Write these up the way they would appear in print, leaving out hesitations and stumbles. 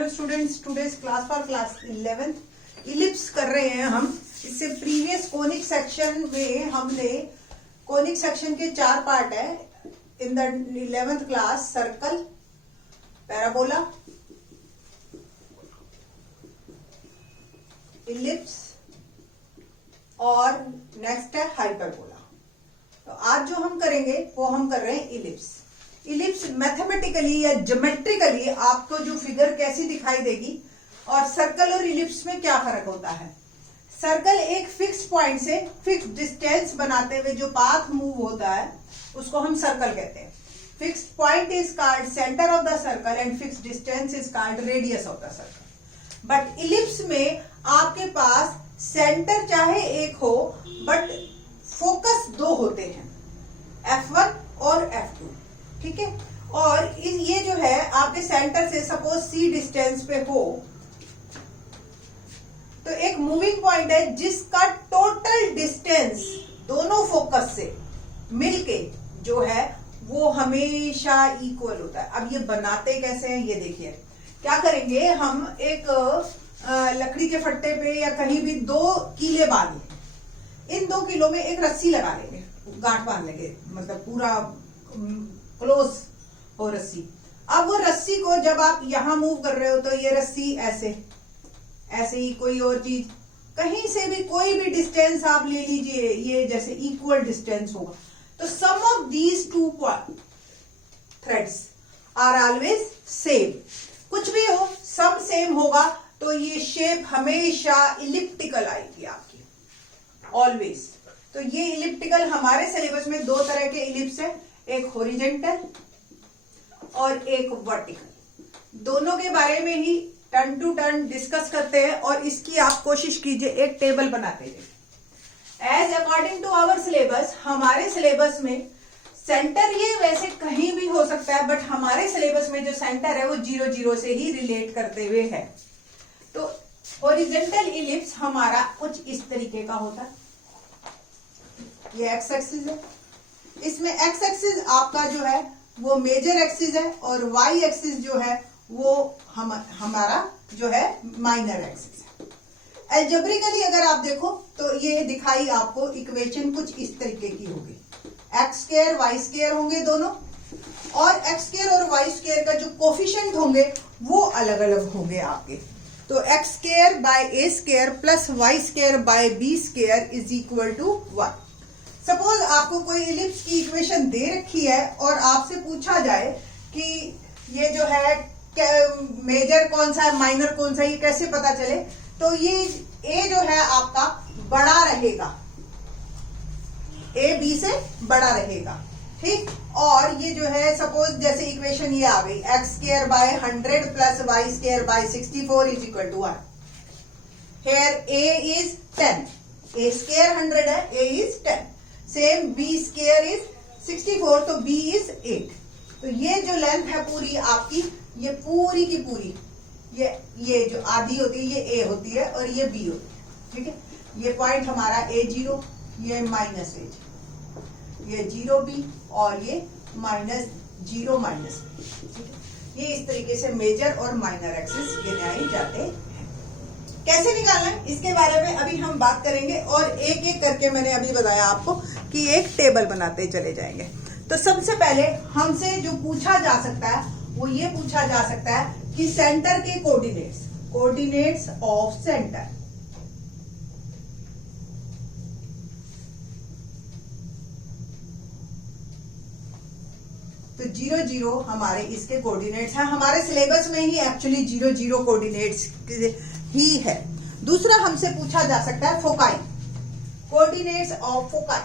Hello students, today's class for class 11th ellipse कर रहे हैं हम। इससे प्रीवियस कोनिक सेक्शन में हमने कोनिक सेक्शन के 4 पार्ट है in the 11th class. Circle, parabola, ellipse और नेक्स्ट है हाइपरबोला। तो आज जो हम करेंगे वो हम कर रहे हैं इलिप्स। इलिप्स मैथमेटिकली या ज्योमेट्रिकली आपको जो फिगर कैसी दिखाई देगी और सर्कल और इलिप्स में क्या फर्क होता है। सर्कल एक फिक्स पॉइंट से फिक्स डिस्टेंस बनाते हुए जो पाथ मूव होता है उसको हम सर्कल कहते हैं। Fix point is called centre of the circle and fix distance is called radius of the circle. But ellipse में आपके पास सेंटर चाहे एक हो बट फोकस 2 होते हैं, F1 और F2, ठीक है। और ये जो है आपके सेंटर से सपोज C डिस्टेंस पे हो तो एक मूविंग पॉइंट है जिसका टोटल डिस्टेंस दोनों फोकस से मिलके जो है वो हमेशा इक्वल होता है। अब ये बनाते कैसे हैं ये देखिए। क्या करेंगे, हम एक लकड़ी के फट्टे पे या कहीं भी 2 कीले बांध लेंगे। इन 2 कीलों में एक रस्सी लगा लेंगे, गांठ बांध लेंगे, मतलब पूरा क्लोज हो रस्सी। अब वो रस्सी को जब आप यहां मूव कर रहे हो तो ये रस्सी ऐसे ही कोई और चीज कहीं से भी कोई भी डिस्टेंस आप ले लीजिए, ये जैसे इक्वल डिस्टेंस होगा। तो sum of these 2 threads are always same. कुछ भी हो सम सेम होगा तो ये शेप हमेशा इलिप्टिकल आएगी आपकी, ऑलवेज। तो ये इलिप्टिकल हमारे सिलेबस में 2 तरह के इलिप्स है, एक हॉरिजॉन्टल और एक वर्टिकल। दोनों के बारे में ही टर्न टू टर्न डिस्कस करते हैं और इसकी आप कोशिश कीजिए एक टेबल बनाते हैं। As according to our syllabus, हमारे सिलेबस में सेंटर ये वैसे कहीं भी हो सकता है बट हमारे सिलेबस में जो सेंटर है वो 0 0 से ही रिलेट करते हुए है। तो हॉरिजॉन्टल इलिप्स हमारा कुछ इस तरीके का होता है। ये एक्स एक्सिस है, इसमें एक्स एक्सिस आपका जो है वो मेजर एक्सिस है और वाई एक्सिस जो है वो हमारा जो है माइनर एक्सिस है। अलजेब्रिकली अगर आप देखो तो ये दिखाई आपको इक्वेशन कुछ इस तरीके की होगी। एक्स स्क्वायर वाई स्क्वायर होंगे दोनों, और एक्स स्क्वायर और वाई स्क्वायर का जो कोफिशिएंट होंगे वो अलग अलग होंगे आपके। तो x square by a square plus Y square by b square is equal to 1। Suppose आपको कोई इलिप्स की इक्वेशन दे रखी है और आपसे पूछा जाए कि ये जो है मेजर कौन सा है माइनर कौन सा है, ये कैसे पता चले। तो ये ए जो है आपका बड़ा रहेगा, ए बी से बड़ा रहेगा, ठीक। और ये जो है सपोज जैसे इक्वेशन ये आ गई, X square by 100 plus Y square by 64 is equal to 1। Here A is 10, A square 100 है, A is 10। Same B square is 64 तो बी इज 8। तो ये जो लेंथ है पूरी आपकी, ये पूरी की पूरी ये जो आधी होती है ये ए होती है और ये बी होती है, ठीक है। ये पॉइंट हमारा A0, ये माइनस A0, ये 0B और ये -0 माइनस B, ठीक है। ये इस तरीके से मेजर और माइनर एक्सिस गिनाए जाते हैं। कैसे निकालना है इसके बारे में अभी हम बात करेंगे और एक एक करके मैंने अभी बताया आपको कि एक टेबल बनाते चले जाएंगे। तो सबसे पहले हमसे जो पूछा जा सकता है वो ये पूछा जा सकता है कि सेंटर के कोऑर्डिनेट्स ऑफ सेंटर। तो 0 0 हमारे इसके कोऑर्डिनेट्स हैं। हमारे सिलेबस में ही एक्चुअली 0 0 कोऑर्डिनेट्स ही है। दूसरा हमसे पूछा जा सकता है फोकाई, कोऑर्डिनेट्स ऑफ फोकाई।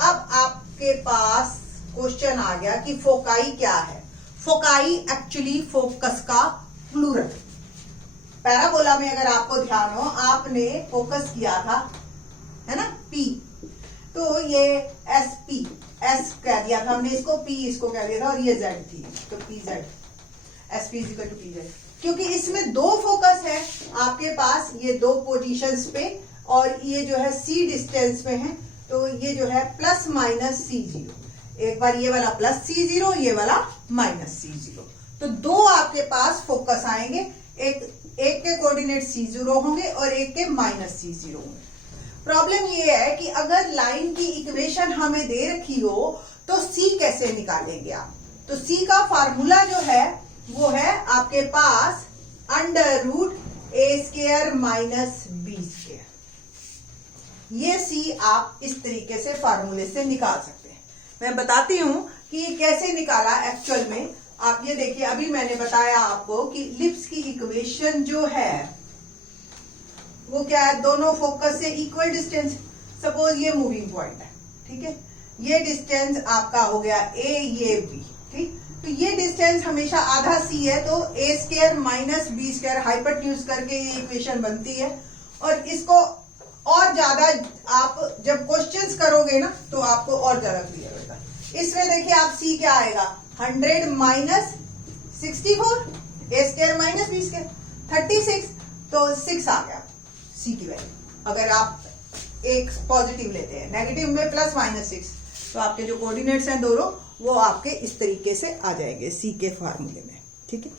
अब आपके पास क्वेश्चन आ गया कि फोकाई क्या है। फोकाई एक्चुअली फोकस का प्लूरल। पैराबोला में अगर आपको ध्यान हो, आपने फोकस किया था, है ना, P, तो ये एस कह दिया था हमने इसको, P इसको कह दिया था और ये Z थी, तो PZ, SP is equal to PZ। क्योंकि इसमें 2 फोकस है आपके पास, ये 2 पोजीशंस पे, और ये जो है C डिस्टेंस में है, तो ये जो है प्लस माइनस C0। एक बार ये वाला प्लस C0, ये वाला माइनस C0। तो दो आपके पास फोकस आएंगे, एक के कोऑर्डिनेट C0 होंगे और एक के -C0 होंगे। प्रॉब्लम ये है कि अगर लाइन की इक्वेशन हमें दे रखी हो तो C कैसे निकालेंगे आप? तो C का फार्मूला जो है वो है आपके पास √a² - b²। ये C आप इस तरीके से फार्मूले से निकाल सकते हैं। मैं बताती हूं कि ये कैसे निकाला एक्चुअल में। आप ये देखिए, अभी मैंने बताया आपको कि इलिप्स की इक्वेशन जो है वो क्या है, दोनों फोकस से इक्वल डिस्टेंस। सपोज ये मूविंग पॉइंट है, ठीक है, ये डिस्टेंस आपका हो गया A, ये B, ठीक। तो ये डिस्टेंस हमेशा आधा C है, तो a² - b² हाइपोटेन्यूज करके ये इक्वेशन बनती है। और इसको और ज्यादा आप जब क्वेश्चंस करोगे ना तो आपको और ज्यादा क्लियर होगा। इसमें देखिए आप C क्या आएगा, 100 - 64, a² - b², 36, तो 6 आ गया C की वैल्यू। अगर आप एक पॉजिटिव लेते हैं, नेगेटिव में +-6, तो आपके जो कोऑर्डिनेट्स हैं दोनों वो आपके इस तरीके से आ जाएंगे C के फार्मूले में, ठीक है।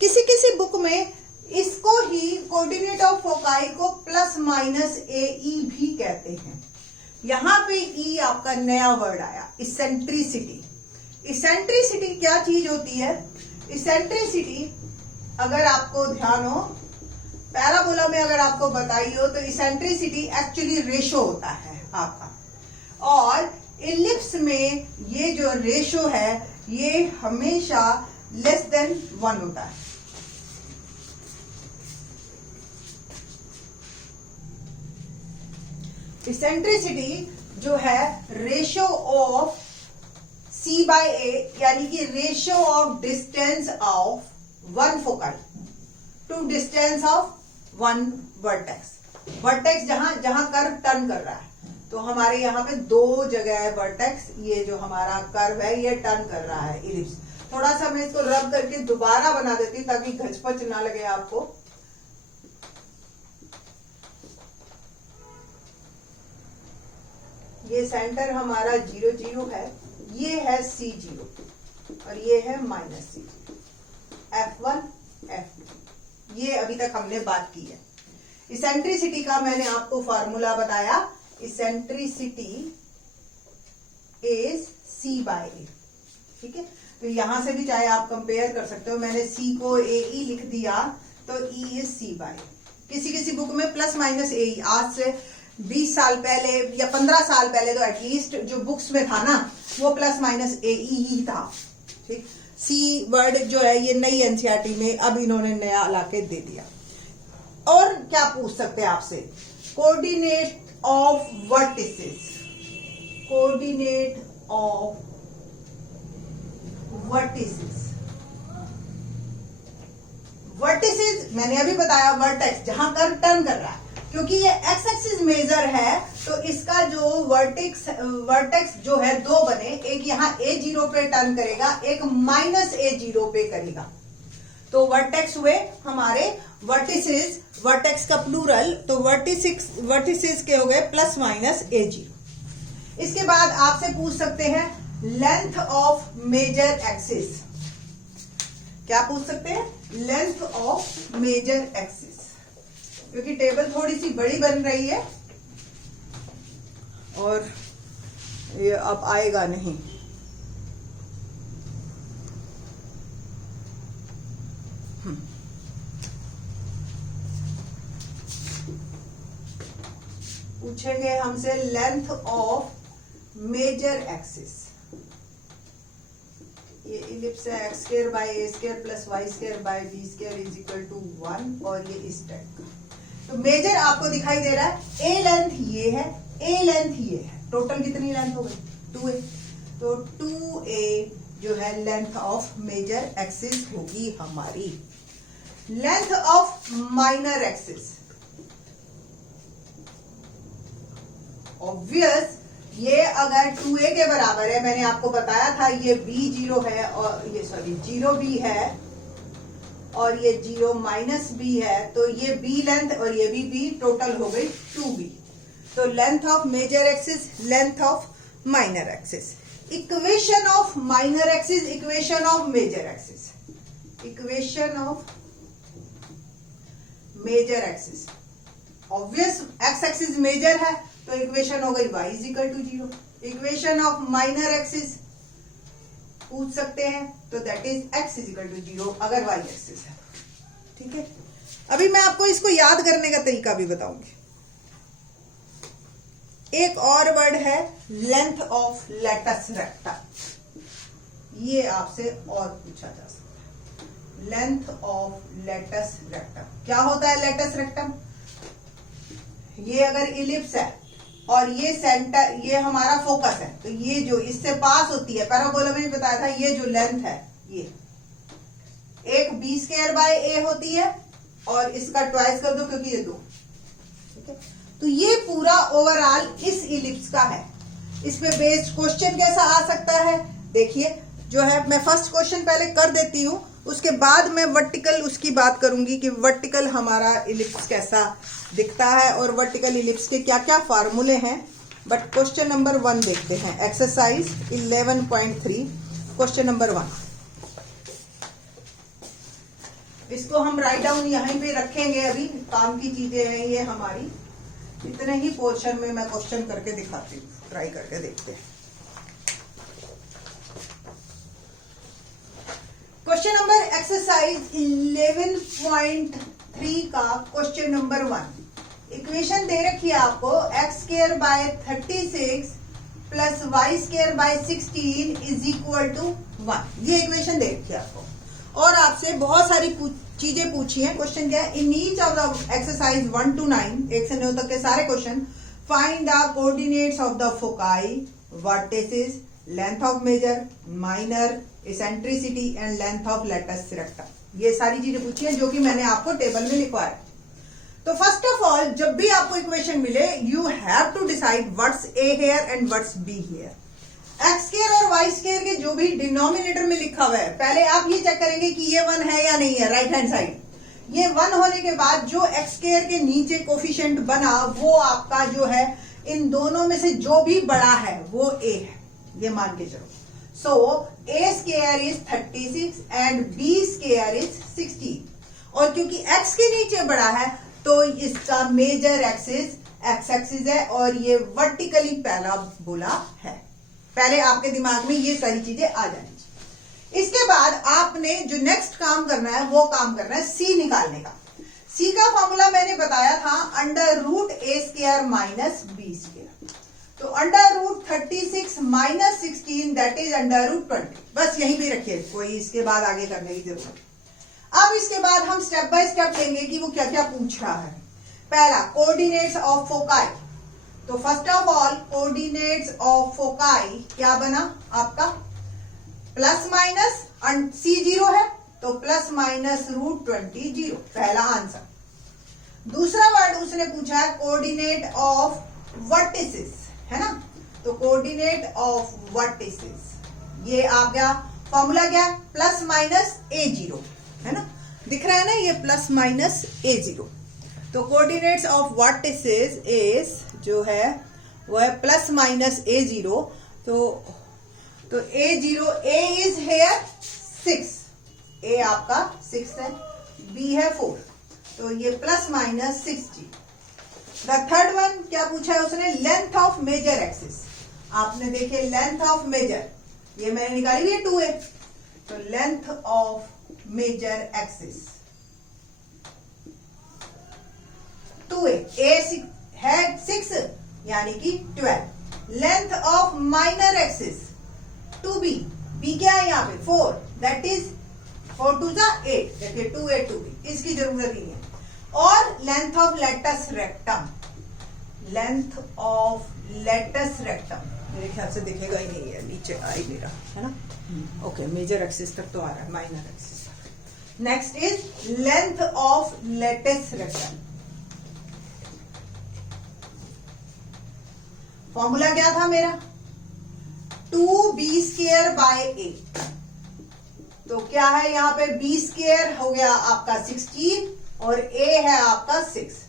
किसी किसी बुक में इसको ही कोऑर्डिनेट ऑफ फोकाई को ±AE भी कहते हैं। यहां पे E आपका नया वर्ड आया, इसेंट्रिसिटी। इसेंट्रिसिटी क्या चीज होती है? इसेंट्रिसिटी अगर आपको ध्यान हो, पैराबोला में अगर आपको बताई हो, तो इसेंट्रिसिटी एक्चुअली रेशो होता है आपका, और इलिप्स में ये जो रेशो है ये हमेशा <1 होता है। इसेंट्रिसिटी जो है रेशो ऑफ C/A, यानी कि ratio of distance of one focal to distance of one vertex. Vertex जहां कर्व टर्न कर रहा है, तो हमारे यहाँ पे दो जगह है वर्टेक्स। ये जो हमारा कर्व है ये टर्न कर रहा है इलिप्स। थोड़ा सा मैं इसको रब करके दोबारा बना देती हूँ ताकि घचपच ना लगे आपको। ये सेंटर हमारा 0, 0 है, ये है C0 और ये है -C, F1, F2। ये अभी तक हमने बात की है। इसेंट्रिसिटी का मैंने आपको फॉर्मूला बताया, इसेंट्रिसिटी इज C/A, ठीक है। तो यहां से भी चाहे आप कंपेयर कर सकते हो, मैंने C को AE लिख दिया तो E इज C/A। किसी किसी बुक में ±AE, आज से 20 साल पहले या 15 साल पहले तो एटलीस्ट जो बुक्स में था ना वो ±AE ही था, ठीक। C वर्ड जो है ये नई NCERT में अब इन्होंने नया लाके दे दिया। और क्या पूछ सकते हैं आपसे, coordinate of vertices, coordinate of vertices. Vertices मैंने अभी बताया, वर्टेक्स जहां कर्व टर्न कर रहा है, क्योंकि ये एक्स एक्सिस मेजर है तो इसका जो वर्टेक्स जो है दो बने, एक यहाँ A0 पे टर्न करेगा, एक -A0 पे करेगा, तो वर्टेक्स हुए हमारे वर्टिसेस। वर्टेक्स का प्लूरल, तो वर्टिसेस के हो गए ±A0। इसके बाद आपसे पूछ सकते हैं लेंथ ऑफ मेजर एक्सिस। क्या पूछ सकते हैं? लेंथ ऑफ मेजर एक्सिस, क्योंकि टेबल थोड़ी सी बड़ी बन रही है और ये अब आएगा नहीं। पूछेंगे हमसे लेंथ ऑफ मेजर एक्सिस। ये इलिप्स है x² / a² + y² / b² = 1 और ये इस टाइप का। तो मेजर आपको दिखाई दे रहा है, A लेंथ ये है, A लेंथ ये है, टोटल कितनी लेंथ हो गई? 2A। तो 2A जो है लेंथ ऑफ मेजर एक्सिस होगी हमारी। Length of minor axis, obvious ये अगर 2A के बराबर है, मैंने आपको बताया था ये B0 है और ये 0 B है और ये 0 -B है, तो ये B लेंथ और ये भी B, टोटल हो गई 2B। तो length of major axis, length of minor axis. Equation of minor axis, equation of major axis. Equation of major axis, obvious x axis major है तो इक्वेशन हो गई y इज इक्वल टू 0। इक्वेशन of minor एक्सिस पूछ सकते हैं तो that is x is equal to 0 अगर y एक्सिस है। ठीक है, अभी मैं आपको इसको याद करने का तरीका भी बताऊंगी। एक और वर्ड है लेंथ ऑफ लेटस रेक्टम, ये आपसे और पूछा जा सकता है। लेंथ ऑफ लेटस रेक्टम क्या होता है? लेटस रेक्टम, ये अगर इलिप्स है और ये सेंटर, ये हमारा फोकस है, तो ये जो इससे पास होती है, पैराबोला में भी बताया था, ये जो लेंथ है ये एक बी स्क्वायर बाय ए होती है और इसका ट्वाइस कर दो क्योंकि ये 2। ठीक है, तो ये पूरा ओवरऑल इस इलिप्स का है। इस पे बेस्ड क्वेश्चन कैसा आ सकता है? देखिए, जो है मैं फर्स्ट क्वेश्चन पहले कर देती हूँ, उसके बाद मैं वर्टिकल उसकी बात करूंगी कि वर्टिकल हमारा इलिप्स कैसा दिखता है और वर्टिकल इलिप्स के क्या क्या फार्मूले हैं। बट क्वेश्चन नंबर 1 देखते हैं, एक्सरसाइज 11.3 क्वेश्चन नंबर 1। इसको हम राइट डाउन यहीं पे रखेंगे, अभी काम की चीजें हैं ये हमारी। इतने ही पोर्शन में मैं क्वेश्चन करके दिखाती हूँ, ट्राई करके देखते हैं। क्वेश्चन नंबर एक्सरसाइज 11.3 का क्वेश्चन नंबर 1। इक्वेशन दे रखी है आपको x square by 36 plus Y square by 16 is equal to 1। ये इक्वेशन दे रखी है आपको और आपसे बहुत सारी चीजें पूछी हैं। क्वेश्चन क्या है? In each of the exercise 1 to 9, 1 से 9 तक के सारे question, find the coordinates of the foci, vertices, length of major, minor, eccentricity and length of latus rectum. ये सारी चीजें पूछी हैं जो कि मैंने आपको टेबल में लिखवाया। तो फर्स्ट ऑफ ऑल, जब भी आपको इक्वेशन मिले, you have to decide what's a here and what's b here. X square और वाई स्क्वायर के जो भी डिनोमिनेटर में लिखा हुआ है, पहले आप ये चेक करेंगे कि ये 1 है या नहीं है, राइट हैंड साइड। ये 1 होने के बाद जो एक्स स्क्वायर के नीचे कोफिशिएंट बना, वो आपका जो है इन दोनों में से जो भी बड़ा है वो ए है, ये मान के चलो। So A square is 36 and B square is 16। और क्योंकि एक्स के नीचे बड़ा है तो इसका मेजर एक्सिस एक्स एक्सिस है और ये वर्टिकली पैराबोला है। पहले आपके दिमाग में ये सारी चीजें आ जानी चाहिए। इसके बाद आपने जो नेक्स्ट काम करना है वो काम करना है सी निकालने का। सी का फॉर्मूला मैंने बताया था अंडर रूट ए स्क्वायर माइनस बी स्क्वायर। तो under root 36 minus 16 that is under root 20। बस यहीं पे रखिए, कोई इसके बाद आगे करने की जरूरत नहीं। अब इसके बाद हम स्टेप बाय स्टेप लेंगे कि वो क्या क्या पूछ रहा है। पहला, कोऑर्डिनेट्स ऑफ फोकाई। तो first of all, coordinates of foci क्या बना आपका? प्लस माइनस, सी 0 है तो प्लस माइनस रूट 20 0, पहला आंसर। दूसरा वर्ड उसने पूछा है कोऑर्डिनेट ऑफ वर्टिसेस, है ना? तो कोऑर्डिनेट ऑफ वर्टिसेस, ये आ गया फॉर्मूला क्या है? प्लस माइनस a0, है ना? दिख रहा है ना ये प्लस माइनस a0। तो कोऑर्डिनेट्स ऑफ वर्टिसेस इज जो है वो है प्लस माइनस a0। तो a0, a is here 6, a आपका 6 है, b है 4, तो ये plus minus 60। The third one क्या पूछा है उसने? Length of major axis. आपने देखे लेंथ ऑफ मेजर, ये मैंने निकाली हुई है 2a। तो length of major axis 2a, a है 6 यानी कि 12। Length of minor axis 2b, b क्या है यहाँ पे? 4, दैट इज 4 2 8। देखिए 2a 2b, इसकी जरूरत ही नहीं है। और length of latus rectum, length of latus rectum मेरे ख्याल से दिखेगा ही नहीं है, नीचे आ ही नहीं रहा है ना। ओके, मेजर एक्सिस तक तो आ रहा है, माइनर एक्सिस तक। Next is length of latus rectum. Formula क्या था मेरा? 2b square by a। तो क्या है यहाँ पे? b स्क्वायर हो गया आपका 16 और a है आपका 6।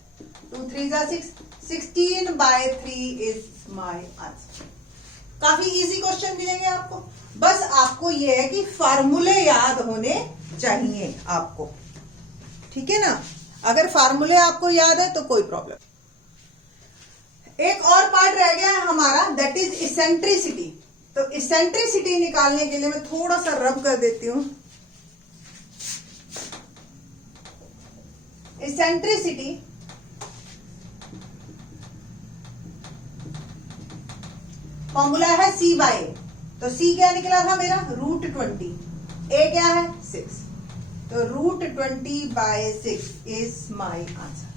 2 3 6, 16 बाय 3 इज माय आंसर। काफी इजी क्वेश्चन मिलेंगे आपको। बस आपको ये है कि फार्मूले याद होने चाहिए आपको, ठीक है ना। अगर फार्मूले आपको याद है तो कोई प्रॉब्लम। एक और पार्ट रह गया है हमारा, दैट इज इसेंट्रिसिटी। तो इसेंट्रिसिटी निकालने के लिए मैं थोड़ा सा रब कर देती हूं। इसेंट्रिसिटी फॉर्मूला है C बाय ए। तो C क्या निकला था मेरा, √20। A क्या है 6, तो √20/6 इज माई आंसर।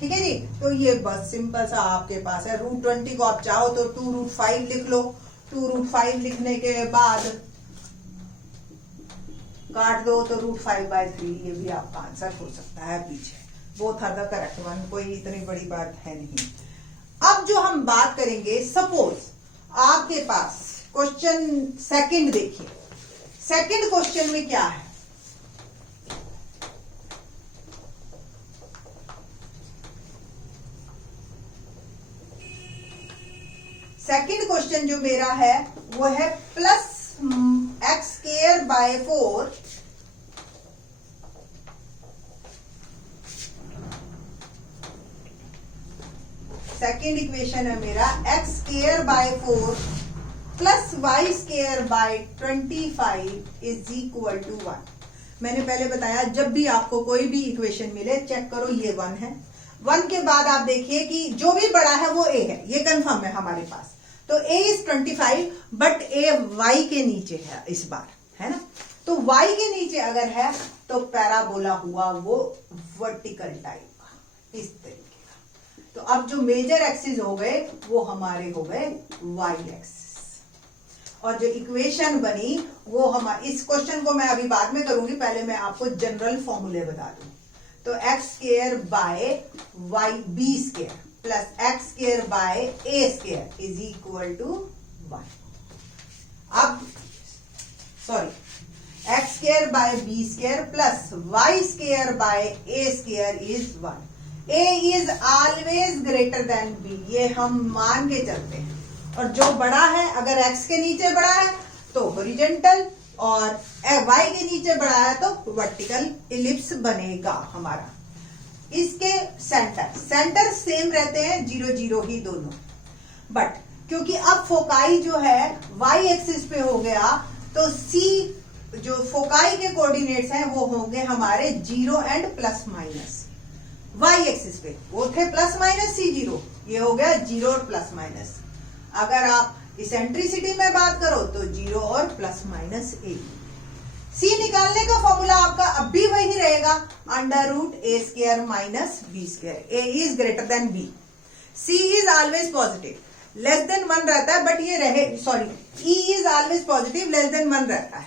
ठीक है जी। तो ये बस सिंपल सा आपके पास है। √20 को आप चाहो तो 2√5 लिख लो। 2√5 लिखने के बाद काट दो तो √5/3, ये भी आपका आंसर हो सकता है पीछे। Both are the correct one, कोई इतनी बड़ी बात है नहीं। अब जो हम बात करेंगे, सपोज आपके पास क्वेश्चन सेकंड देखिए। सेकंड क्वेश्चन में क्या है, सेकंड क्वेश्चन जो मेरा है वो है +x²/4 सेकंड इक्वेशन है मेरा x²/4 +y²/25 is equal to 1। मैंने पहले बताया जब भी आपको कोई भी इक्वेशन मिले चेक करो ये 1 है। 1 के बाद आप देखिए कि जो भी बड़ा है वो a है, ये कंफर्म है हमारे पास। तो a is 25 but a y के नीचे है इस बार, है ना। तो y के नीचे अगर है तो पैराबोला हुआ वो वर्टिकल टाइप का, इस तरीके का। तो अब जो मेजर एक्सिस हो गए वो हमारे हो गए y एक्सिस, और जो इक्वेशन बनी वो हमारे, इस क्वेश्चन को मैं अभी बाद में करूंगी, पहले मैं आपको जनरल फॉर्मूले बता दूं। तो x²/b² plus x²/a² is equal to 1। अब sorry, x²/b² plus y²/a² is 1। a is always greater than b, ये हम मान के चलते हैं। और जो बड़ा है, अगर x के नीचे बड़ा है तो हॉरिजॉन्टल, और y के नीचे बड़ा है तो वर्टिकल इलिप्स बनेगा हमारा। इसके सेंटर सेम रहते हैं, 0 0 ही दोनों, बट क्योंकि अब फोकाई जो है y एक्सिस पे हो गया तो c जो फोकाई के कोऑर्डिनेट्स हैं वो होंगे हमारे 0 एंड +- y एक्सिस पे वो थे +-c0, ये हो गया 0 और +-। अगर आप इसेंट्रिसिटी में बात करो तो 0 और +-a। c निकालने का फॉर्मूला आपका अब भी वही रहेगा, √a² - b²। a is greater than b, c is always positive, less than 1 रहता है, बट ये रहे, sorry, e is always positive, less than 1 रहता है।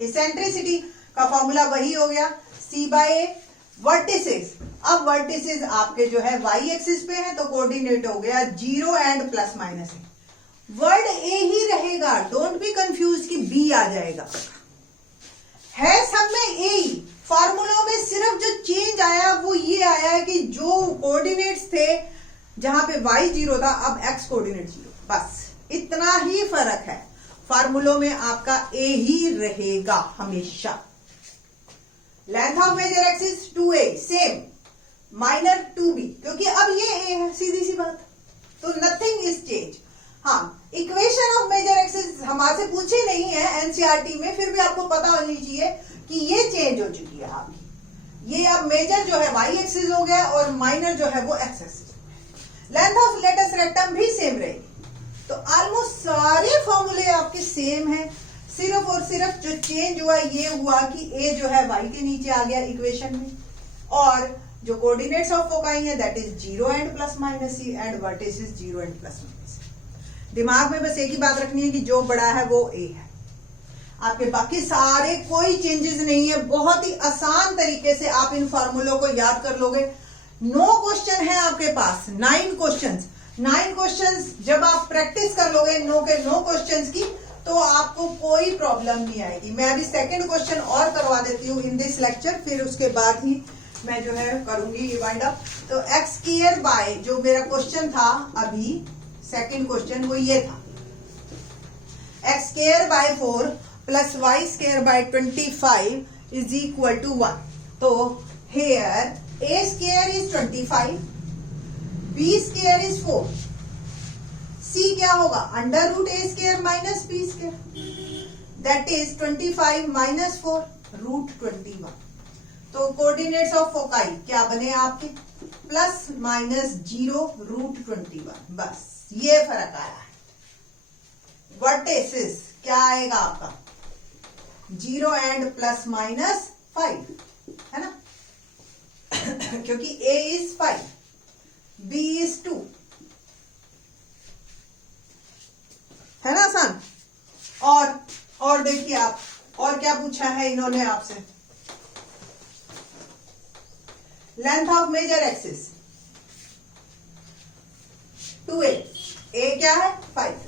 इसेंट्रिसिटी का फॉर्मूला वही हो गया, c/a। वर्टिसेस, अब वर्टिसेस आपके जो है y एक्सिस पे है तो कोऑर्डिनेट हो गया 0 एंड +-a। वर्ड a ही रहेगा, डोंट बी कंफ्यूज कि b आ जाएगा, है सब में a ही। फार्मूलों में सिर्फ जो चेंज आया वो ये आया है कि जो कोऑर्डिनेट्स थे जहां पे y 0 था, अब x कोऑर्डिनेट 0, बस इतना ही फर्क है। फार्मूलों में आपका a ही रहेगा हमेशा। Length of major axis 2a same, minor 2b, क्योंकि अब ये a है, सीधी सी बात, तो नथिंग इज चेंज। हाँ, इक्वेशन ऑफ मेजर एक्सिस हमारे पूछे नहीं है एनसीईआरटी में, फिर भी आपको पता होनी चाहिए कि ये चेंज हो चुकी है आपकी। ये अब मेजर जो है y एक्सिस हो गया और माइनर जो है वो x axis. Length of latus rectum भी सेम रहेगी। तो ऑलमोस्ट सारे फॉर्मूले आपके सेम हैं, सिर्फ और सिर्फ जो चेंज हुआ ये हुआ कि a जो है y के नीचे आ गया इक्वेशन में, और जो कोऑर्डिनेट्स ऑफ फोकाई है that is 0 and +-c and vertices 0 and +-c। दिमाग में बस एक ही बात रखनी है कि जो बड़ा है वो a है, आपके बाकी सारे कोई चेंजेस नहीं है। बहुत ही आसान तरीके से आप इन फॉर्मूलों को याद कर लोगे। 9 क्वेश्चन है आपके पास, 9 क्वेश्चंस जब आप प्रैक्टिस कर लोगे 9 के 9 क्वेश्चंस की, तो आपको कोई प्रॉब्लम नहीं आएगी। मैं अभी सेकंड क्वेश्चन और करवा देती हूँ इन दिस लेक्चर, फिर उसके बाद ही मैं जो है करूंगी ये वाइंड अप। तो x² जो मेरा क्वेश्चन था अभी सेकंड क्वेश्चन वो ये था, x² 4 plus Y square by 25 is equal to 1. तो here A square is 25, B square is 4, C क्या होगा under root A square minus B square, that is 25 minus 4 root 21. तो कोऑर्डिनेट्स ऑफ फोकाई क्या बने आपके प्लस माइनस 0 रूट 21. बस ये फर्क आया है. वर्टेसिस क्या आएगा आपका 0 एंड प्लस माइनस 5 है ना क्योंकि A इज 5, B इज 2 है ना आसान. और देखिए आप और क्या पूछा है इन्होंने आपसे. Length of major axis 2a, a क्या है 5.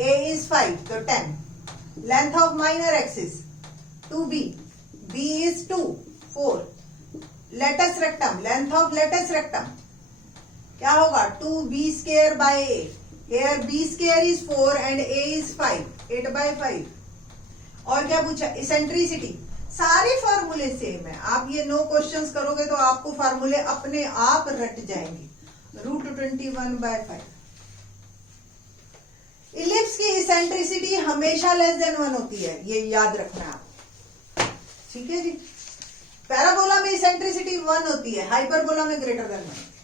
A is 5 तो 10. Length of minor axis 2b, b is 2 4. Latus rectum length of latus rectum क्या होगा 2b square by a. Here b square is 4 and a is 5, 8 by 5. और क्या पूछा eccentricity. सारे फार्मूले सेम है. आप ये 9 क्वेश्चंस करोगे तो आपको फार्मूले अपने आप रट जाएंगे. Root 21 by 5. इलिप्स की इसेंट्रिसिटी हमेशा लेस देन 1 होती है, ये याद रखना है आप. ठीक है जी. पैराबोला में इसेंट्रिसिटी 1 होती है, हाइपरबोला में ग्रेटर देन 1 होती है.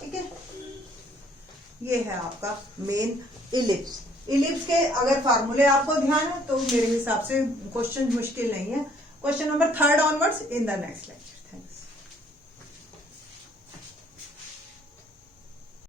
ठीक है. ये है आपका मेन इलिप्स. इलिप्स के अगर फार्मूले आपको ध्यान है तो मेरे हिसाब से क्वेश्चन मुश्किल नहीं है. Question number 3 onwards in the next lecture. Thanks.